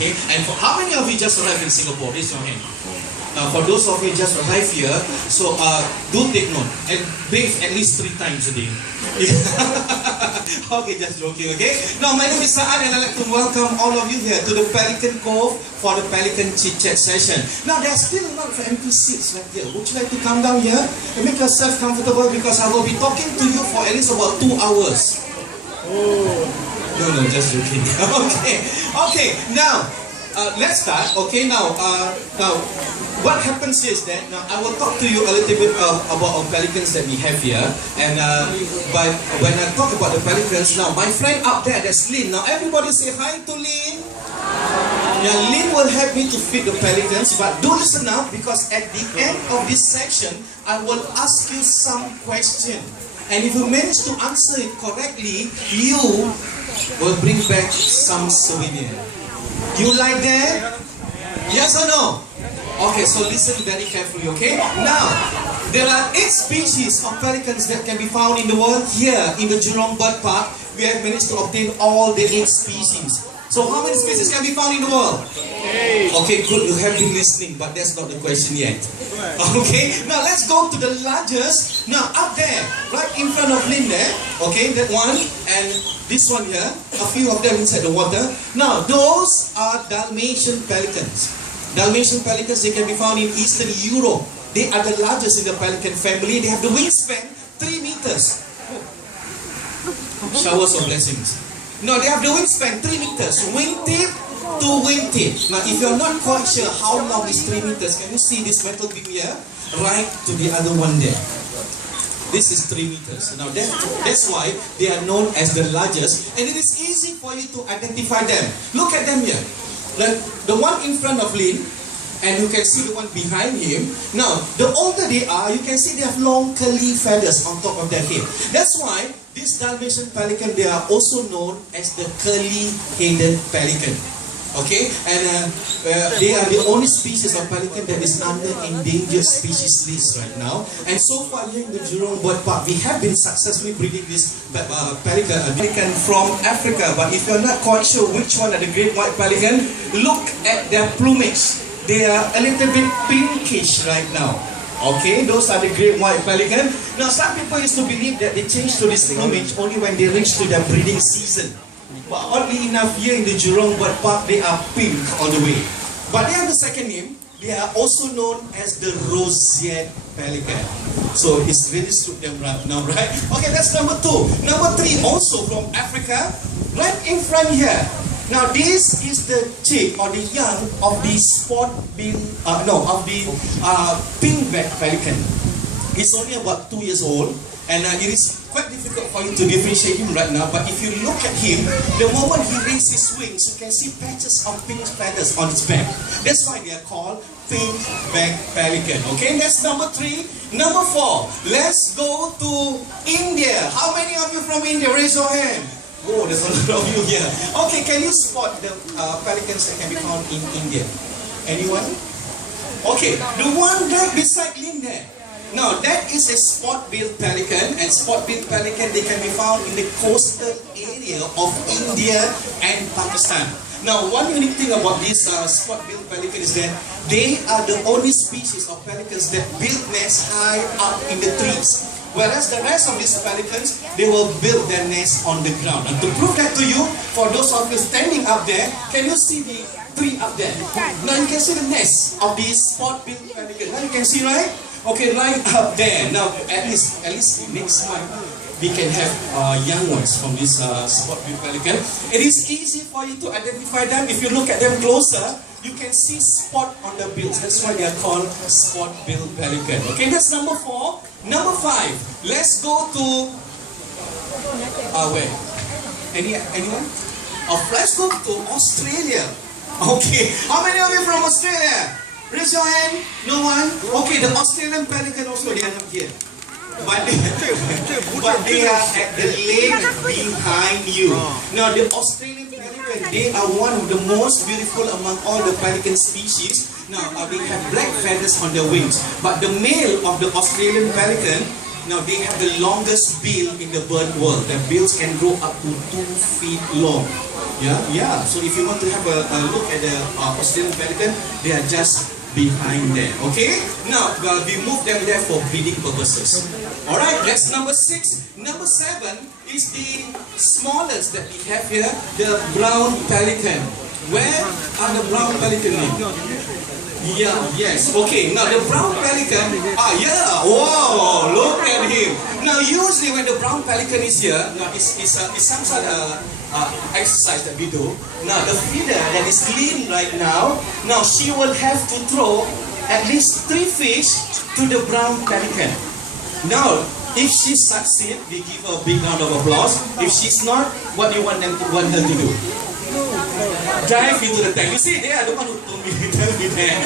Okay, and for how many of you just arrived in Singapore? Raise your hand. Now, for those of you just arrived here, so do take note and bathe at least 3 times a day. Okay, just joking. Okay. Now, my name is Saad, and I'd like to welcome all of you here to the Pelican Cove for the Pelican chit chat session. Now, there are still a lot of empty seats right here. Would you like to come down here and make yourself comfortable, because I will be talking to you for at least about 2 hours. Oh. No, just joking. Okay. Now, let's start. Okay, now, what happens is that now I will talk to you a little bit about our pelicans that we have here. And but when I talk about the pelicans, now my friend up there, that's Lynn. Now everybody say hi to Lynn. Yeah, Lynn will help me to feed the pelicans. But do listen now, because at the end of this section, I will ask you some question. And if you manage to answer it correctly, you will bring back some souvenir. You like that? Yes or no? Okay, so listen very carefully, okay? Now, there are 8 species of pelicans that can be found in the world. Here in the Jurong Bird Park, we have managed to obtain all the 8 species. So how many species can be found in the world? 8. Okay, good, you have been listening, but that's not the question yet. Okay, now let's go to the largest. Now up there, right in front of Lynn there, okay, that one, and this one here, a few of them inside the water. Now, those are Dalmatian pelicans. Dalmatian pelicans, they can be found in Eastern Europe. They are the largest in the pelican family. They have the wingspan 3 meters. Showers of blessings. No, they have the wingspan 3 meters. Wingtip to wingtip. Now, if you're not quite sure how long is 3 meters, can you see this metal beam here? Right to the other one there. This is 3 meters. Now, that's why they are known as the largest. And it is easy for you to identify them. Look at them here. Like the one in front of Lynn, and you can see the one behind him. Now, the older they are, you can see they have long curly feathers on top of their head. That's why this Dalmatian pelican, they are also known as the curly-headed pelican. Okay, and they are the only species of pelican that is under endangered species list right now. And so far here in the Jurong Bird Park, we have been successfully breeding this pelican from Africa. But if you're not quite sure which one are the great white pelican, look at their plumage. They are a little bit pinkish right now. Okay, those are the great white pelican. Now, some people used to believe that they change to this plumage only when they reach to their breeding season. But oddly enough, here in the Jurong Bird Park, they are pink all the way. But they have the second name. They are also known as the roseate pelican. So it's really suit them right now, right? Okay, that's number 2. Number 3, also from Africa, right in front here. Now this is the chick or the young of the pink-backed pelican. He's only about 2 years old, and it is quite difficult for you to differentiate him right now. But if you look at him, the moment he raises his wings, you can see patches of pink feathers on his back. That's why they are called pink-backed pelican. Okay, that's number 3. Number 4, let's go to India. How many of you from India? Raise your hand. Oh, there's a lot of you here. Okay, can you spot the pelicans that can be found in India? Anyone? Okay, the one right beside Lynn there. Now, that is a spot-billed pelican, and spot-billed pelican, they can be found in the coastal area of India and Pakistan. Now, one unique thing about this spot-billed pelican is that they are the only species of pelicans that build nests high up in the trees. Whereas the rest of these pelicans, they will build their nest on the ground. And to prove that to you, for those of you standing up there, can you see the tree up there? Now you can see the nest of these spot-billed pelican. Now you can see, right? Okay, right up there. Now, at least next month, we can have young ones from this spot-billed pelican. It is easy for you to identify them. If you look at them closer, you can see spot on the bills. That's why they are called spot-billed pelican. Okay, that's number 4. Number 5. Let's go to where? Anyone? Let's go to Australia. Okay, how many of you from Australia? Raise your hand. No one? Okay, the Australian pelican also, they are not here. But they are at the lake behind you. Now, the Australian pelican, they are one of the most beautiful among all the pelican species. Now, they have black feathers on their wings. But the male of the Australian pelican, now they have the longest bill in the bird world. Their bills can grow up to 2 feet long. Yeah. So if you want to have a look at the Australian pelican, they are just behind there. Okay. Now we move them there for breeding purposes. All right. That's number 6. Number 7 is the smallest that we have here, the brown pelican. Where are the brown pelican? Yes. Okay. Now the brown pelican. Wow. Look at him. Now usually when the brown pelican is here, now it's some sort of exercise that we do. Now the feeder that is lean right now, she will have to throw at least 3 fish to the brown pelican. Now, if she succeeds, we give her a big round of applause. If she's not, what do you want her to do? Dive into the tank. You see, they are the one who told me to tell me there.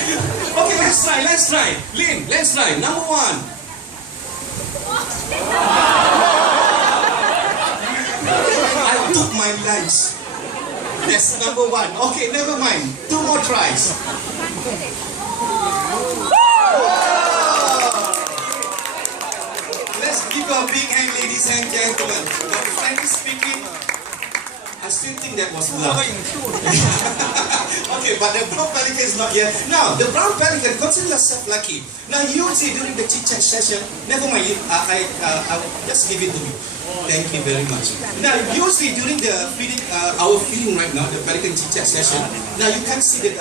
Okay, let's try. Lynn, let's try. Number 1. I took my lunch. That's number 1. Okay, never mind. 2 more tries. Let's give a big hand, ladies and gentlemen. But frankly speaking, I still think that was luck. Okay, but the brown pelican is not here. Now, the brown pelican, consider yourself lucky. Now, usually during the chit-chat session, never mind, I just give it to me. Thank you very much. Now, usually during the feeding, our feeding right now, the pelican chit-chat session, now you can't see the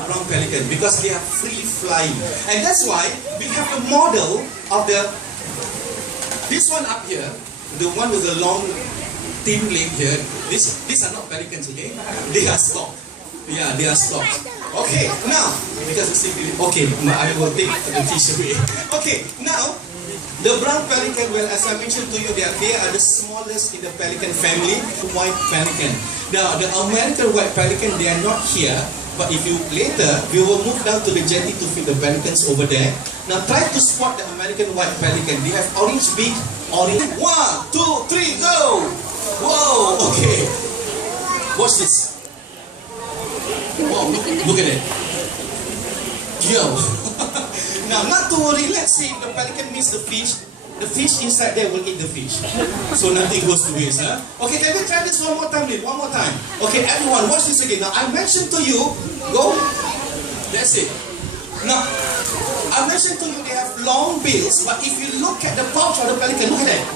brown pelican because they are free flying. And that's why we have a model of this one up here, the one with the long thin leg here. These are not pelicans, okay? They are storks. Yeah, they are storks. Okay, now, because you see, okay, I will take the fish away. Okay, now, the brown pelican, well, as I mentioned to you, they are the smallest in the pelican family, white pelican. Now, the American white pelican, they are not here, but if you later, we will move down to the jetty to feed the pelicans over there. Now, try to spot the American white pelican. They have orange beak, orange. 1, 2, 3, go! Whoa, okay. Watch this. Wow, look at it. Yo. Now, not to worry, let's say if the pelican misses the fish inside there will eat the fish. So nothing goes to waste, huh? Okay, can we try this one more time, one more time? Okay, everyone, watch this again. Now, I mentioned to you, go. That's it. Now, I mentioned to you they have long bills, but if you look at the pouch of the pelican, look at that.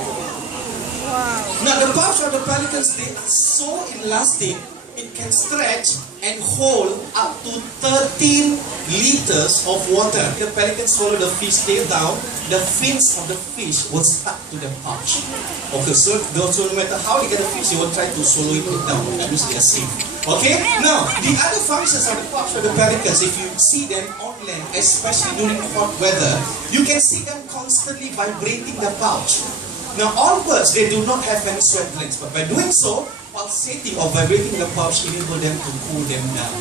Wow. Now, the pouch of the pelicans, they are so elastic, it can stretch and hold up to 13 liters of water. The pelican swallow the fish tail down, the fins of the fish will stuck to the pouch. Okay, so no matter how they get the fish, they will try to swallow it down. That means they are safe. Okay, now the other functions of the pouch of the pelicans, if you see them on land, especially during hot weather, you can see them constantly vibrating the pouch. Now, all birds, they do not have any sweat glands, but by doing so, pulsating or vibrating the pouch enable them to cool them down.